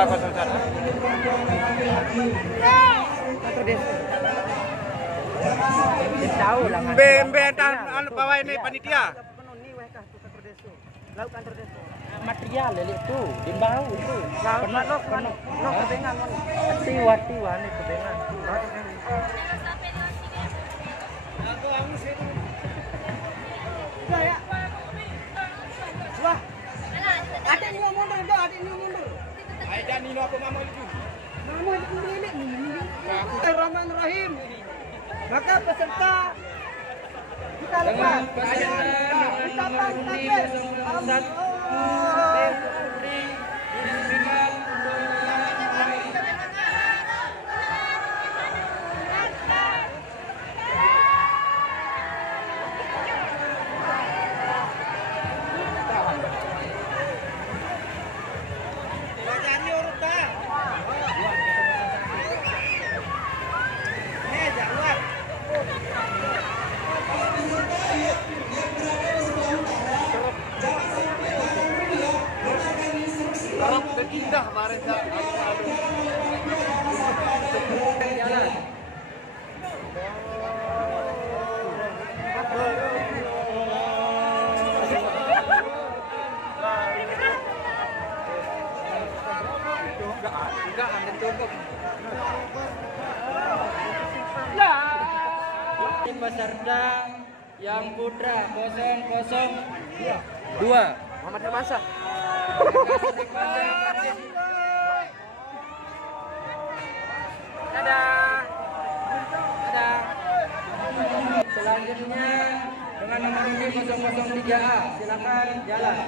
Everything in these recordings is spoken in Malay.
301. Tahu lah. Bentan anu bawah ini panitia. Lauk kantor desa. Material lelik tu, dimbau tu. Penuh kebengan mon. Tiwa ni kebengan. Ya. Wah. Adik ni mau mundur, adik ni mundur. Ai dan ni aku mama itu. Mama ini. Bismillahirrahmanirrahim. Maka peserta kita lepas. Ucapan takbir. Indah kemarin jalan. Enggak ada tutup. Tim peserta yang putra 002 Muhammad Masa. Dadah. Selanjutnya dengan nomor ini 003A, silakan jalan.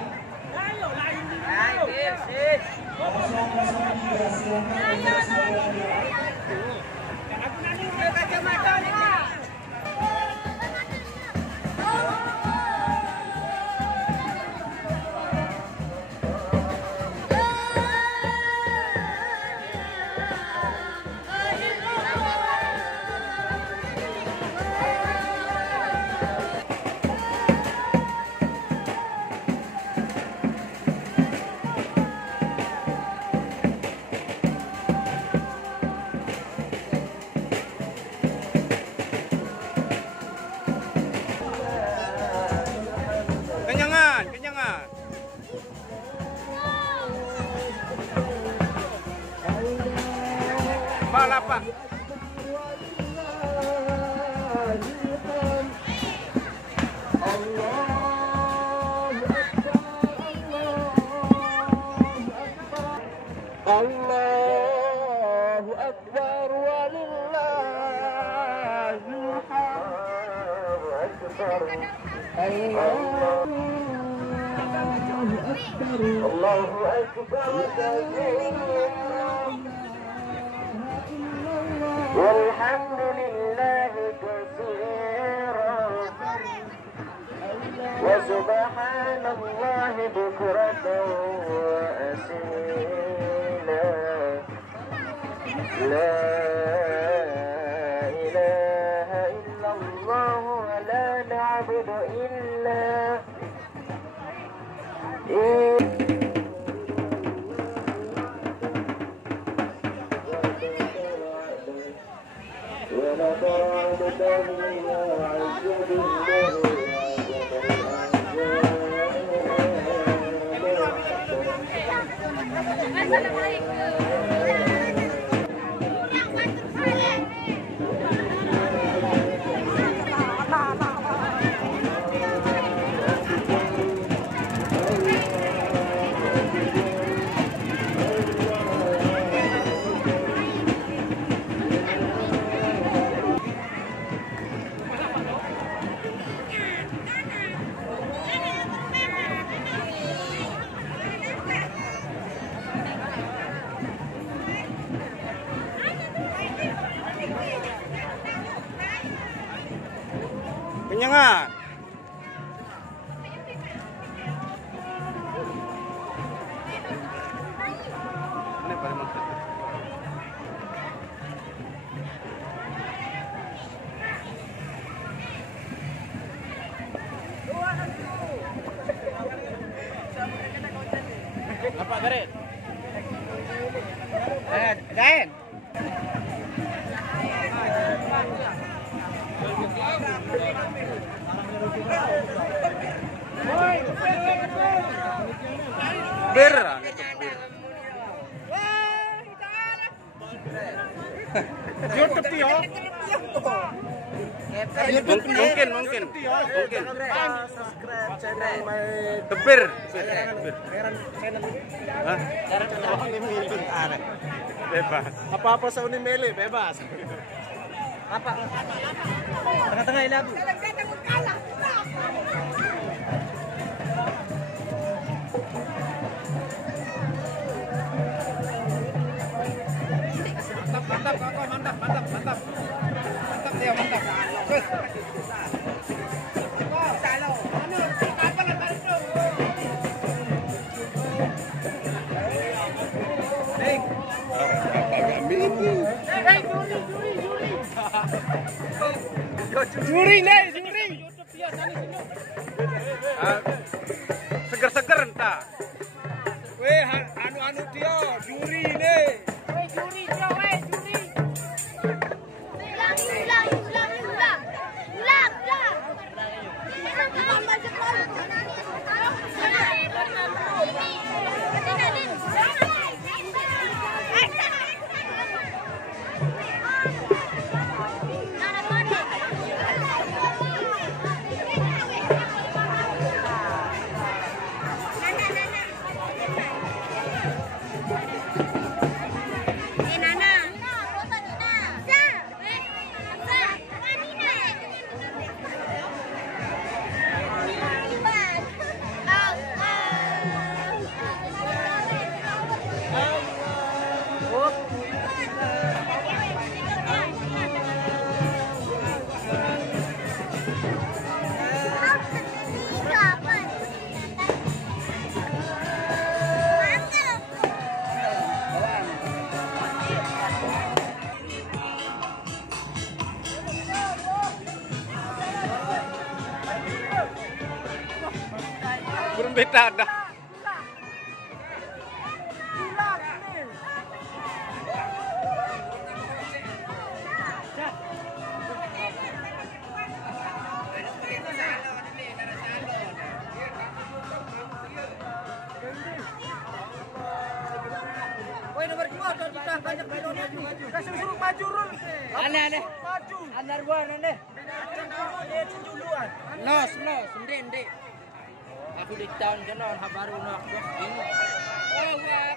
Kenyangan. Palapa. Allahu Akbar walillahil hamd. Allahu Akbar walhamdulillahi katsiran wa subhanallahi bukratan wa asila. La ilaha illallah wa la na'budu illa Kenyangan. Ini paling mantap. Apa garet? Dan. Bir. YouTube dia. Mungkin. Subscribe channel Kebir. Bebas. Apa-apa sa Unimele, bebas. Apa? Tengah-tengah ini aku. Mantap dia, mantap. Terus. Juri. Seger-seger entah. Weh, anu dia, juri ne. Weh, juri. Berbeda dah. Woi, nomor 2 sudah banyak balon maju. Kasih suruh maju rul. Aneh. Maju. Anar gua aneh. Duluan. Los, ndek. Aku di tahun kenon baru nak bingung. Oh, wah.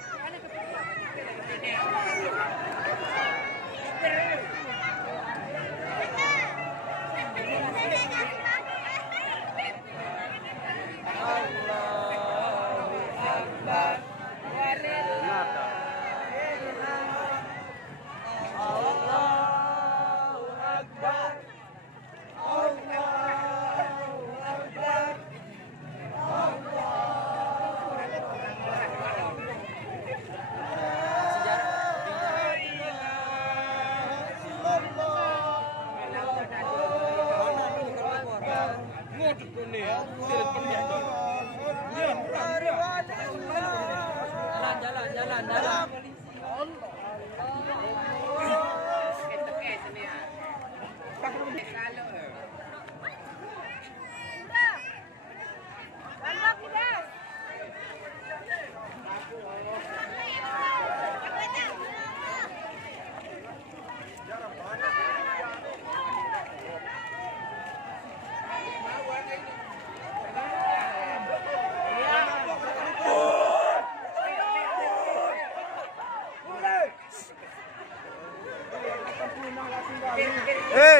Jalan.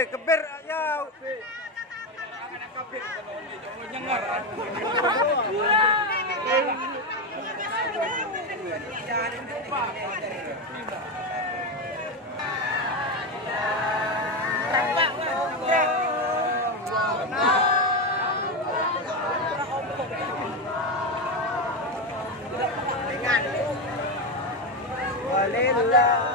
Kebir ya. Haleluya.